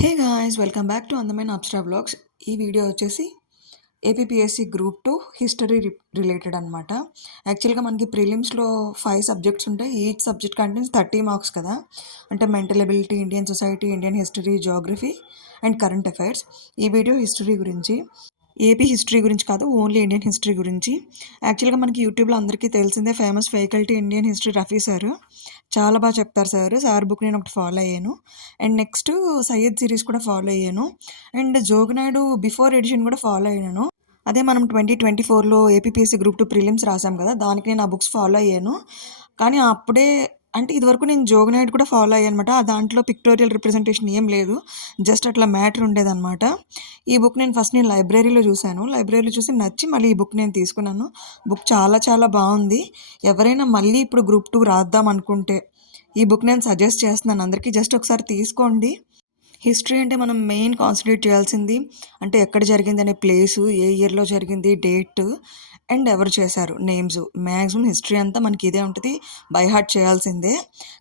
Hey guys, welcome back to అందమైన అప్స్ట్రా vlogs. ఈ video వచ్చేసి ఏపీపీఎస్సీ గ్రూప్ 2 హిస్టరీ రిలేటెడ్ అనమాట. యాక్చువల్గా మనకి ప్రిలిమ్స్లో 5 సబ్జెక్ట్స్ ఉంటాయి. ఈచ్ సబ్జెక్ట్ కంటెన్స్ 30 మార్క్స్ కదా. అంటే mental ability, Indian society, Indian history, geography and current affairs. ఈ వీడియో హిస్టరీ గురించి, ఏపీ హిస్టరీ గురించి కాదు, ఓన్లీ ఇండియన్ హిస్టరీ గురించి. యాక్చువల్గా మనకి యూట్యూబ్లో అందరికీ తెలిసిందే famous faculty Indian history Rafi sir. చాలా బాగా చెప్తారు సార్ బుక్ నేను ఒకటి ఫాలో అయ్యాను. అండ్ నెక్స్ట్ సయ్యద్ సిరీస్ కూడా ఫాలో అయ్యాను. అండ్ జోగినాయుడు బిఫోర్ ఎడిషన్ కూడా ఫాలో అయ్యాను. అదే మనం 2024లో ఏపీపీఎస్సీ గ్రూప్ 2 ప్రిలిమ్స్ రాసాం కదా, దానికి నేను ఆ బుక్స్ ఫాలో అయ్యాను. కానీ అప్పుడే అంటే ఇదివరకు నేను జోగినాయుడు కూడా ఫాలో అయ్యాను అనమాట. దాంట్లో పిక్టోరియల్ రిప్రజెంటేషన్ ఏం లేదు, జస్ట్ అట్లా మ్యాటర్ ఉండేదన్నమాట. ఈ బుక్ నేను లైబ్రరీలో చూశాను. లైబ్రరీలో చూసి నచ్చి మళ్ళీ ఈ బుక్ నేను తీసుకున్నాను. బుక్ చాలా చాలా బాగుంది. ఎవరైనా మళ్ళీ ఇప్పుడు గ్రూప్ 2 రాద్దాం అనుకుంటే ఈ బుక్ నేను సజెస్ట్ చేస్తున్నాను అందరికీ. జస్ట్ ఒకసారి తీసుకోండి. హిస్టరీ అంటే మనం మెయిన్ కాన్సన్ట్రేట్ చేయాల్సింది అంటే ఎక్కడ జరిగింది అనే ప్లేసు, ఏ ఇయర్లో జరిగింది, డేట్ అండ్ ఎవరు చేశారు, నేమ్స్. మ్యాక్సిమం హిస్టరీ అంతా మనకి ఇదే ఉంటుంది, బై హార్ట్ చేయాల్సిందే.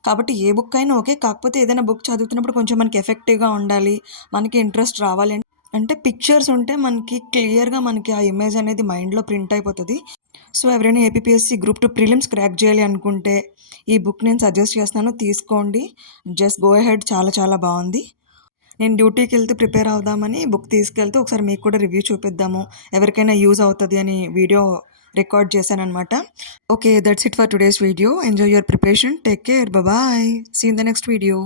కాబట్టి ఏ బుక్ అయినా ఓకే, కాకపోతే ఏదైనా బుక్ చదువుతున్నప్పుడు కొంచెం మనకి ఎఫెక్టివ్గా ఉండాలి, మనకి ఇంట్రెస్ట్ రావాలి. అంటే పిక్చర్స్ ఉంటే మనకి క్లియర్గా మనకి ఆ ఇమేజ్ అనేది మైండ్లో ప్రింట్ అయిపోతుంది. సో ఎవరైనా ఏపీపీఎస్సీ గ్రూప్ 2 ప్రిలిమ్స్ క్రాక్ చేయాలి అనుకుంటే ఈ బుక్ నేను సజెస్ట్ చేస్తున్నాను, తీసుకోండి. Just go ahead. చాలా చాలా బాగుంది. నేను డ్యూటీకి వెళ్తే ప్రిపేర్ అవుదామని బుక్ తీసుకెళ్తే ఒకసారి మీకు కూడా రివ్యూ చూపిద్దాము, ఎవరికైనా యూజ్ అవుతుంది అని వీడియో రికార్డ్ చేశానమాట. Okay, that's it for today's video. Enjoy your preparation. Take care. Bye. See in the next video.